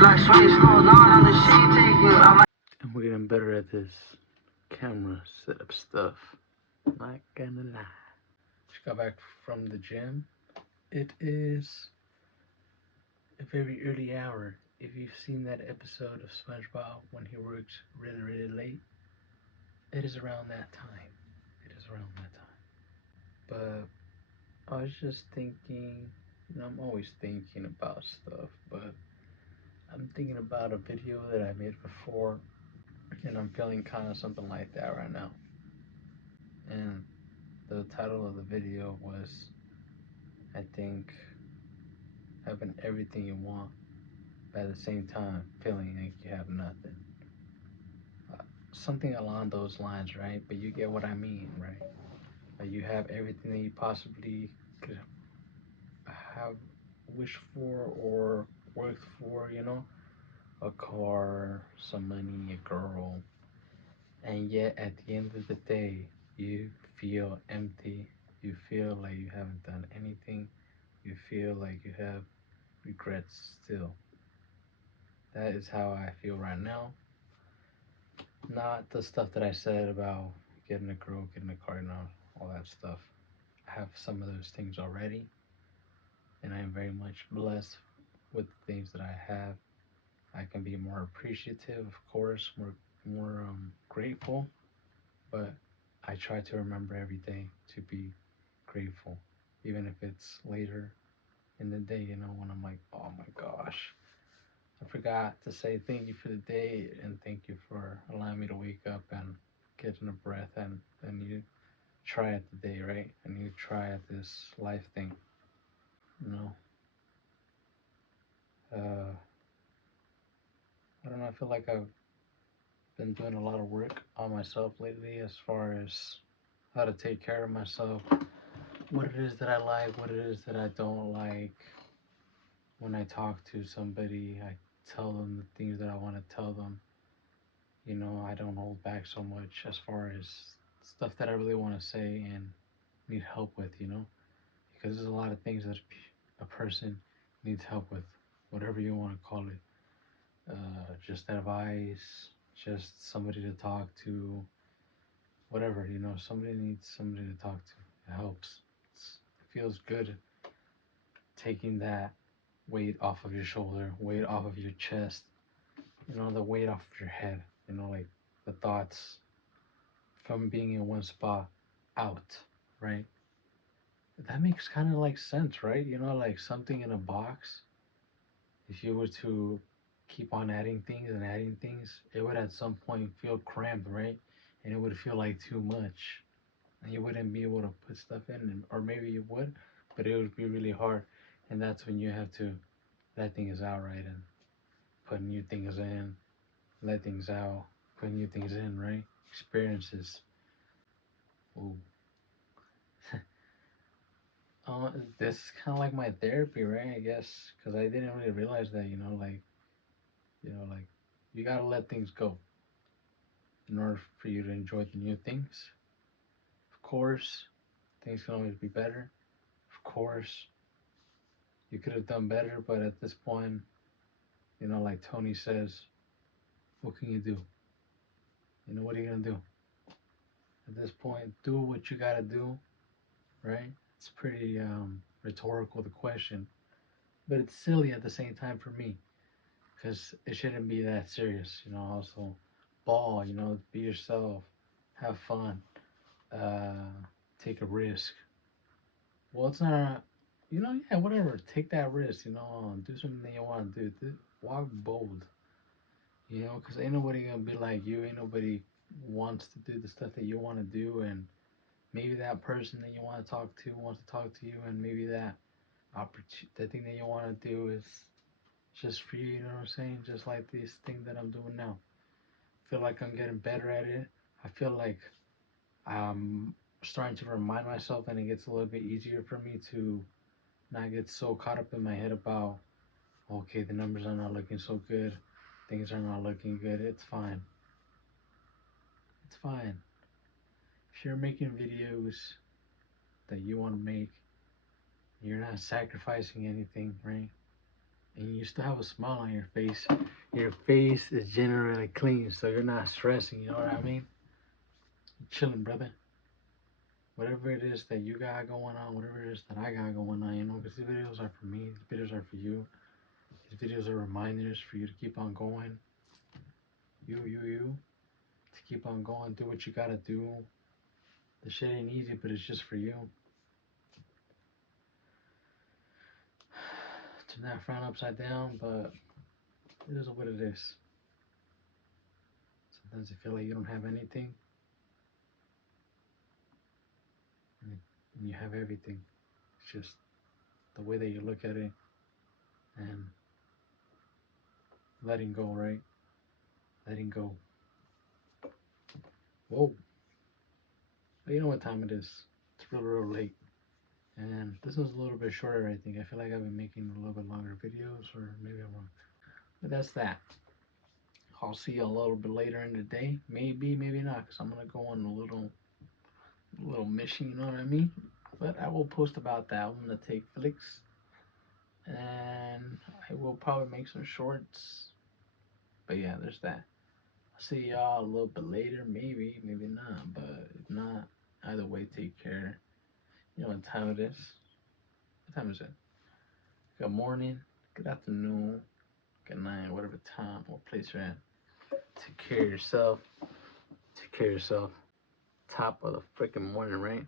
like switch slow down on the shit taking. And we're getting better at this camera setup stuff. Not gonna lie. Just got back from the gym. It is a very early hour. If you've seen that episode of SpongeBob when he works really, really late, it is around that time. It is around that time. But I was just thinking, I'm always thinking about stuff, but I'm thinking about a video that I made before, and I'm feeling kind of something like that right now. And the title of the video was, I think, having everything you want, but at the same time feeling like you have nothing. Something along those lines, right? But you get what I mean, right? Like you have everything that you possibly could have wished for or worked for, a car, some money, a girl, and yet at the end of the day, you feel empty. You feel like you haven't done anything. You feel like you have regrets still. That is how I feel right now. Not the stuff that I said about getting a girl, getting a car, all that stuff. I have some of those things already, and I am very much blessed with the things that I have. I can be more appreciative, of course, more grateful, but I try to remember every day to be grateful, even if it's later in the day, when I'm like, oh my gosh, I forgot to say thank you for the day and thank you for allowing me to wake up and get in a breath, and then you try at the day, right? And you try at this life thing, you know. Uh, I don't know. I feel like I've been doing a lot of work on myself lately as far as how to take care of myself, what it is that I like, what it is that I don't like. When I talk to somebody, I tell them the things that I want to tell them. I don't hold back so much as far as stuff that I really want to say and need help with, because there's a lot of things that a person needs help with, whatever you want to call it. Just advice, just somebody to talk to, whatever, somebody needs somebody to talk to. It helps. It feels good taking that weight off of your shoulder, weight off of your chest, the weight off of your head, like the thoughts from being in one spot out, right? That makes kind of like sense, right? Like something in a box, if you were to keep on adding things, it would at some point feel cramped, right? And it would feel like too much. And you wouldn't be able to put stuff in, or maybe you would, but it would be really hard. And that's when you have to let things out, right? And put new things in, let things out, put new things in, right? Experiences. Ooh. This is kind of like my therapy, right? I guess, because I didn't really realize that, like you gotta let things go in order for you to enjoy the new things. Of course, things can always be better. Of course, you could have done better, but at this point, like Tony says, what can you do? What are you gonna do? At this point, do what you gotta do, right? It's pretty rhetorical, the question, but it's silly at the same time for me, because it shouldn't be that serious, also ball, be yourself, have fun, uh, take a risk. Well, it's not yeah, whatever, take that risk, do something that you want to do, walk bold, because ain't nobody gonna be like you, ain't nobody wants to do the stuff that you want to do, and maybe that person that you want to talk to wants to talk to you, and maybe the thing that you want to do is just for you, you know what I'm saying? Just like this thing that I'm doing now. I feel like I'm getting better at it. I feel like I'm starting to remind myself, and it gets a little bit easier for me to not get so caught up in my head about, okay, the numbers are not looking so good, things are not looking good. It's fine. It's fine. If you're making videos that you want to make, you're not sacrificing anything, right? and you still have a smile on your face is generally clean, so you're not stressing. You know what I mean? You're chilling, brother. Whatever it is that you got going on, whatever it is that I got going on, you know, because these videos are for me, these videos are for you. These videos are reminders for you to keep on going. You, to keep on going, do what you gotta do. The shit ain't easy, but it's just for you. Turn that frown upside down, but it is what it is. Sometimes you feel like you don't have anything, and you have everything. It's just the way that you look at it and letting go, right? Letting go. Whoa. But you know what time it is. It's real late. And this is a little bit shorter, I think. I feel like I've been making a little bit longer videos, or maybe I'm wrong. But that's that. I'll see you a little bit later in the day. Maybe, maybe not, because I'm going to go on a little mission, you know what I mean? But I will post about that. I'm going to take flicks, and I will probably make some shorts. But yeah, there's that. I'll see y'all a little bit later. Maybe, maybe not. But if not, either way, take care. You know what time it is. What time is it? Good morning, good afternoon, good night, whatever time or place you're at. Take care of yourself. Take care of yourself. Top of the freaking morning, right?